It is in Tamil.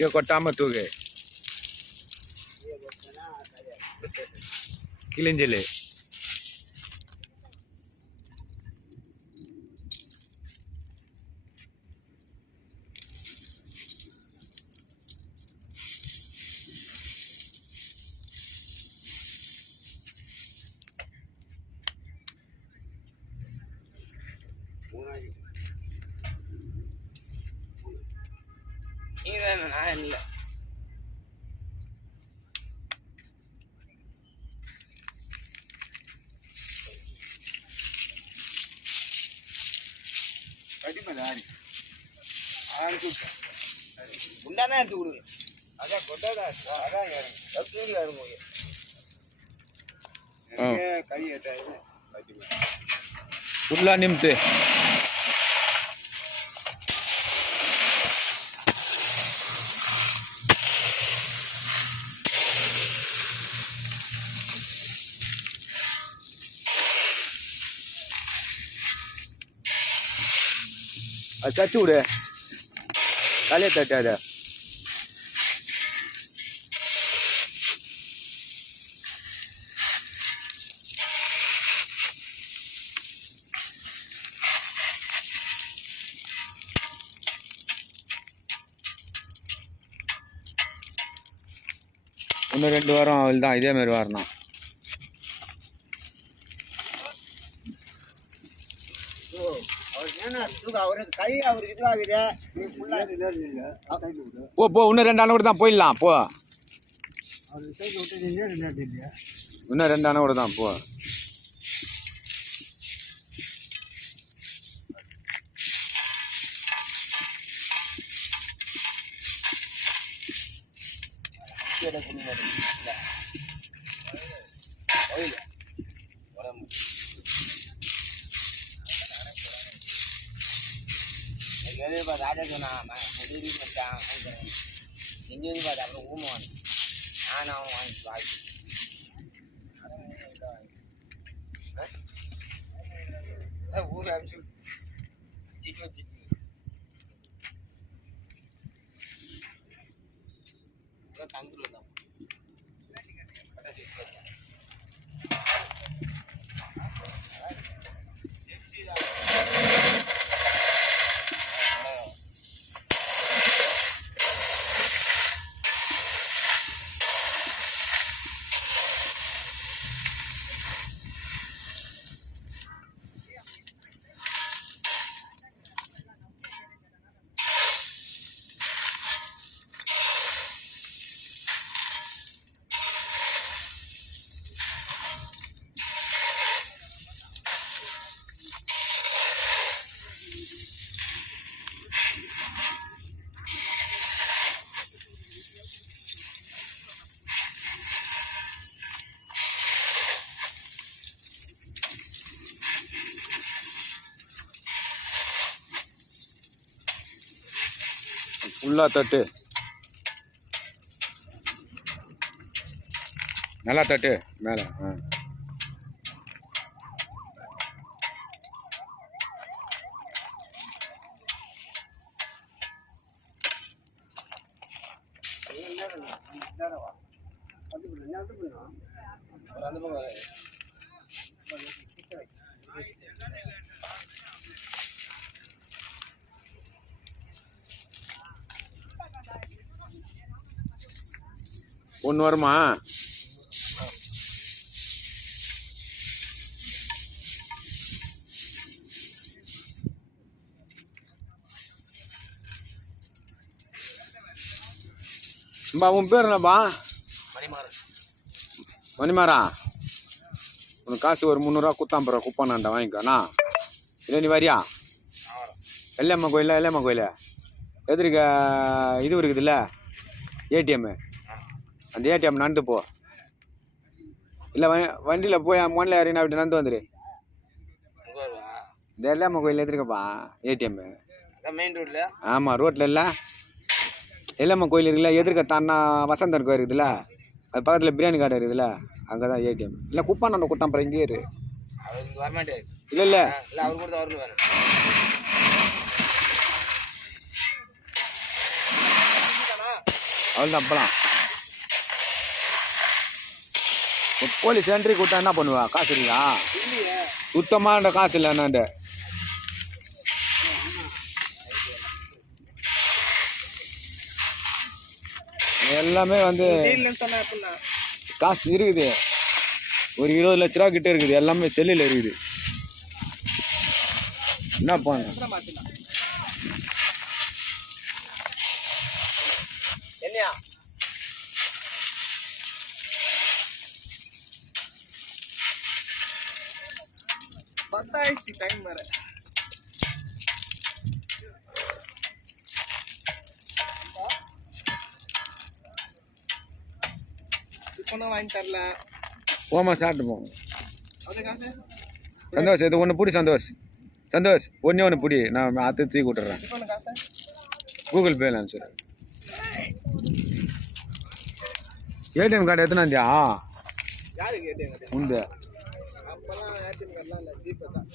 કે కొట్టామ తూగే కిలింజలే நீங்க தானே நான் இல்லை குண்டா தான் எடுத்து கொடுங்க அதான் கொண்டாடா அதான் தூக்கி வரும்போது கை எட்டாது ஃபுல்லா நிமித்து அது தச்சு விடு தலையை தட்டாத இன்னும் ரெண்டு வாரம் அவள் தான் இதே மாதிரி வரணும் அவருக்கு என்ன தூக்க அவருக்கு கை அவருக்கு இதுவாகுது நீ ஃபுல்லாக போ போ இன்னும் ரெண்டு அணை கூட தான் போயிடலாம் போ. இன்னும் ரெண்டு அணை கூட தான் போ. Jadi pada ada tu nama, jadi di macam ini ni pada aku mohon, anak orang baik. Eh, bukan sih, jadi உள்ளா தட்டு நல்லா தட்டு மேலே. ஆ. அந்த பக்கம் ஒன்று வருமா? பா உன் பேர் என்னப்பா? மணிமாரா உனக்கு காசு ஒரு முந்நூறுரூவா குத்தாம்பது ரூபா குப்பானாண்டா வாங்கிக்கோண்ணா இல்லை நீ வரியா? எல்லையம்மா கோயிலா எல்லையம்மா கோயிலா? எதிர்க்க இது இருக்குதுல்ல ஏடிஎம்மு. அந்த ஏடிஎம் நடந்து போ. இல்லை வ வண்டியில் போய் மொன்னில் ஏறினா அப்படி நடந்து வந்துடு எல்லையம்மா கோயில் எதிர்க்கப்பா ஏடிஎம்மு அதான் மெயின் ரோட்ல ஆமாம் ரோட்டில் இல்லை. எல்லம்மா கோயில் இருக்குல்ல எதிர்க்க தானா வசந்தன் கோயில் இருக்குதுல்ல? அது பக்கத்தில் பிரியாணி கடை இருக்குதுல்ல? அங்கே தான் ஏடிஎம் இல்லை குப்பான குத்தாம்பரம் இங்கேயே இரு. அவர் இங்கே வரமாட்டாரு இல்லை இல்லை. இல்லை அவர் கூட வரணும் வேணும் அவ்வளோதான் அப்பலாம். போலீஸ் என்ட்ரி கொடுத்தா என்ன பண்ணுவா? காசு இல்லையா? சுத்தமான காசு இல்லை என்னாண்ட எல்லாமே வந்து காசு இருக்குது. ஒரு இருபது லட்ச ரூபா கிட்ட இருக்குது. எல்லாமே செல்லில் இருக்குது. என்ன பண்ண என்னையா? பத்தாயிடுச்சு டைம் வேற வாங்கி தரல போமா சாப்பிட்டு காசு சந்தோஷ் இது ஒன்று பிடி சந்தோஷ் சந்தோஷ் ஒன்றே ஒன்று பிடி நான் அத்து தூக்கி விட்டுறேன் கூகுள் பேல அனுப்பிச்சிடுறேன் ஏடிஎம் கார்டு எத்தனை வந்தியா யாருக்கு கேட்டீங்க உண்டு அப்போல்லாம் ஏடிஎம் கார்டெலாம் இல்லை ஜிபே தான்